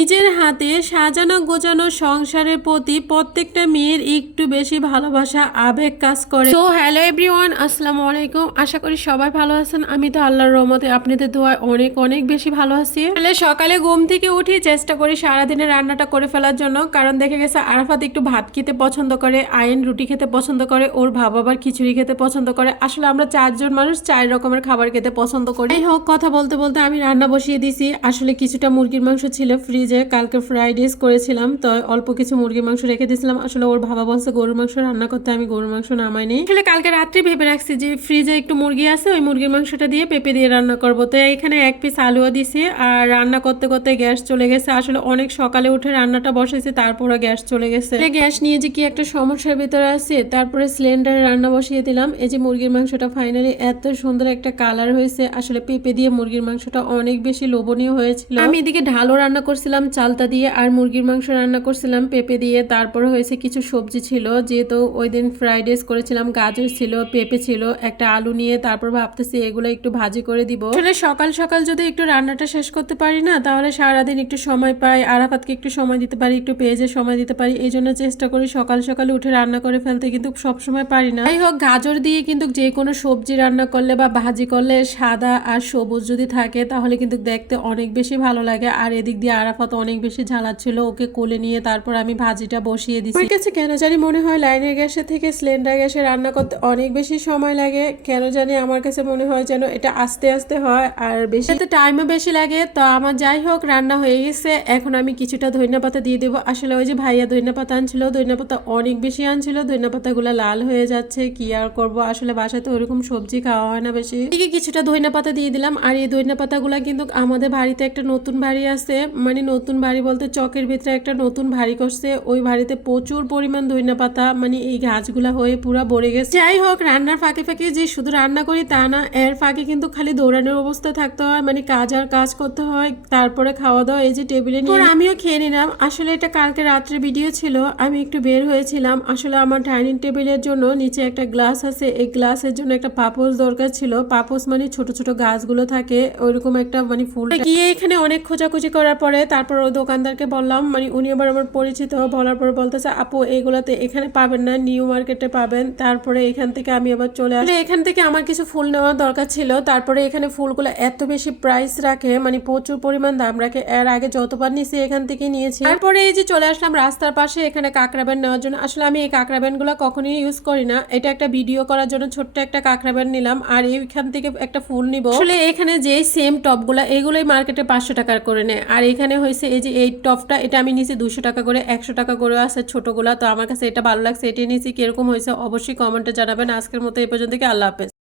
নিজের হাতে সাজানো গোছানো সংসারের প্রতি প্রত্যেকটা মেয়ের একটু বেশি ভালোবাসা আবেগ কাজ করে। তো হ্যালো এভরিওয়ান আসসালামু আলাইকুম। আশা করি সবাই ভালো আছেন। আমি তো আল্লাহর রহমতে আপনাদের দোয়ায় অনেক অনেক বেশি ভালো আছি। তাহলে সকালে ঘুম থেকে উঠি চেষ্টা করি সারাদিনের রান্নাটা করে ফেলার জন্য কারণ দেখে গেছে আরাফাত একটু ভাত খেতে পছন্দ করে আইন রুটি খেতে পছন্দ করে ওর ভাব আবার খিচুড়ি খেতে পছন্দ করে। আসলে আমরা চারজন মানুষ চার রকমের খাবার খেতে পছন্দ করি। হোক কথা বলতে বলতে আমি রান্না বসিয়ে দিছি। আসলে কিছুটা মুরগির মাংস ছিল ফ্রিজে কালকে ফ্রাইড রাইস করেছিলাম, তো অল্প কিছু মুরগির মাংস রেখে দিয়েছিলাম। আসলে ওর বাবা বলছে গরুর মাংস রান্না করতে, আমি গরুর মাংস নামাইনি। আসলে কালকে রাত্রি ভেবে রাখছি যে ফ্রিজে একটু মুরগি আছে, ওই মুরগির মাংসটা দিয়ে পেঁপে দিয়ে রান্না করব। তো এখানে এক পিস আলুও দিছি, আর রান্না করতে করতে গ্যাস চলে গেছে। আসলে অনেক সকালে উঠে রান্নাটা বসেছি তারপরে গ্যাস চলে গেছে। গ্যাস নিয়ে যে কি একটা সমস্যার ভিতরে আছে, তারপরে সিলিন্ডারে রান্না বসিয়ে দিলাম। এই যে মুরগির মাংসটা ফাইনালি এত সুন্দর একটা কালার হয়েছে। আসলে পেঁপে দিয়ে মুরগির মাংসটা অনেক বেশি লোভনীয় হয়েছিল। আমি এদিকে ঢালও রান্না করছিলাম চালতা দিয়ে আর মুরগির মাংস রান্না করছিলাম, পেঁপে দিয়ে। তারপর হয়েছে কিছু সবজি ছিল, যেহেতু ওই দিন ফ্রাইড রাইস করেছিলাম, গাজর ছিল, পেঁপে ছিল, একটা আলু নিয়ে। তারপর ভাবতেছি এগুলো একটু ভাজি করে দিব। আসলে সকাল সকাল যদি একটু রান্নাটা শেষ করতে পারি না, তাহলে সারাদিন একটু সময় পাই, আরাফাতকে একটু সময় দিতে পারি, একটু পেঁয়াজে সময় দিতে পারি। এই জন্য চেষ্টা করি সকাল সকালে উঠে রান্না করে ফেলতে, কিন্তু সবসময় পারি না। যাই হোক, গাজর দিয়ে কিন্তু যে কোনো সবজি রান্না করলে বা ভাজি করলে সাদা আর সবুজ যদি থাকে, তাহলে কিন্তু দেখতে অনেক বেশি ভালো লাগে। আর এদিক দিয়ে আরাফাত অনেক বেশি ঝালাচ্ছিল ওকে কোলে নিয়ে তারপর আমি ভাজিটা বসিয়ে দিচ্ছি আমার কাছে কেন জানি মনে হয় লাইনের গ্যাসের থেকে সিলিন্ডার গ্যাসে রান্না করতে অনেক বেশি সময় লাগে। কেন জানি আমার কাছে মনে হয় যেন এটা আস্তে আস্তে হয় আর বেশি টাইমও বেশি লাগে তো আমার যাই হোক রান্না হয়ে গেছে। এখন আমি কিছুটা ধনিয়া পাতা দিয়ে দেবো। আসলে ওই যে ভাইয়া ধনিয়া পাতা আনছিল ধনিয়া পাতা অনেক বেশি আনছিল ধনিয়া পাতাগুলো লাল হয়ে যাচ্ছে কি আর করব? আসলে বাসাতে ওরকম সবজি খাওয়া হয় না বেশি। এদিকে কিছুটা ধনিয়া পাতা দিয়ে দিলাম আর এই ধনিয়া পাতাগুলো কিন্তু আমাদের বাড়িতে একটা নতুন বাড়ি আছে মানে নতুন বাড়ি বলতে চকের ভিতরে একটা নতুন বাড়ি করছে ওই বাড়িতে প্রচুর পরিমাণ ধনিয়া পাতা মানে এই গাছগুলা হয়ে পুরা ভরে গেছে। যাই হোক, রান্নার ফাঁকে ফাঁকে যে শুধু রান্না করি তা না, এর ফাঁকে কিন্তু খালি দৌড়ানোর অবস্থায় থাকতে হয় মানে কাজ আর কাজ করতে হয়, তারপরে খাওয়া দাওয়া এই যে টেবিলে নিয়ে। আমিও খেয়ে নিলাম। আসলে এটা কালকে রাত্রে ভিডিও ছিল, আমি একটু বের হয়েছিলাম। আসলে আমার ডাইনিং টেবিলের জন্য নিচে একটা গ্লাস আছে, এই গ্লাসের জন্য একটা পাপোস দরকার ছিল। পাপোস মানে ছোট ছোট গাছগুলো থাকে, ওইরকম একটা মানে ফুল। গিয়ে এখানে অনেক খোঁজাখুঁজি করার পরে তারপর ওই দোকানদারকে বললাম মানে উনি আবার আমার পরিচিত বলার পর বলতেছে, আপু, এইগুলাতে এখানে পাবেন না, নিউ মার্কেটে পাবেন। তারপরে এখান থেকে আমি আবার চলে আসলে এখান থেকে আমার কিছু ফুল নেওয়ার দরকার ছিল। তারপরে এখানে ফুলগুলো এত বেশি প্রাইস রাখে মানে প্রচুর পরিমাণ দাম রাখে। এর আগে যতবার নিয়েছি এখান থেকে নিয়েছি। তারপরে এই যে চলে আসলাম রাস্তার পাশে এখানে কাঁকড়া ব্যান্ড নেওয়ার জন্য। আসলে আমি এই কাঁকড়া ব্যান্ডগুলো কখনোই ইউজ করি না। এটা একটা ভিডিও করার জন্য ছোট্ট একটা কাঁকড়া ব্যান্ড নিলাম, আর এইখান থেকে একটা ফুল নিব। আসলে এখানে যে সেম টপগুলো এগুলোই মার্কেটে পাঁচশো টাকার করে নেয়। আর এখানে হয়েছে, এই যে এই টপটা, এটা আমি নিয়েছি দুশো টাকা করে, একশো টাকা করে আছে ছোটগুলা। তো আমার কাছে এটা ভালো লাগছে এটি নিয়েছি, কীরকম হয়েছে অবশ্যই কমেন্টে জানাবেন। আজকের মতো এই পর্যন্ত কি আল্লাহ হাফেজ।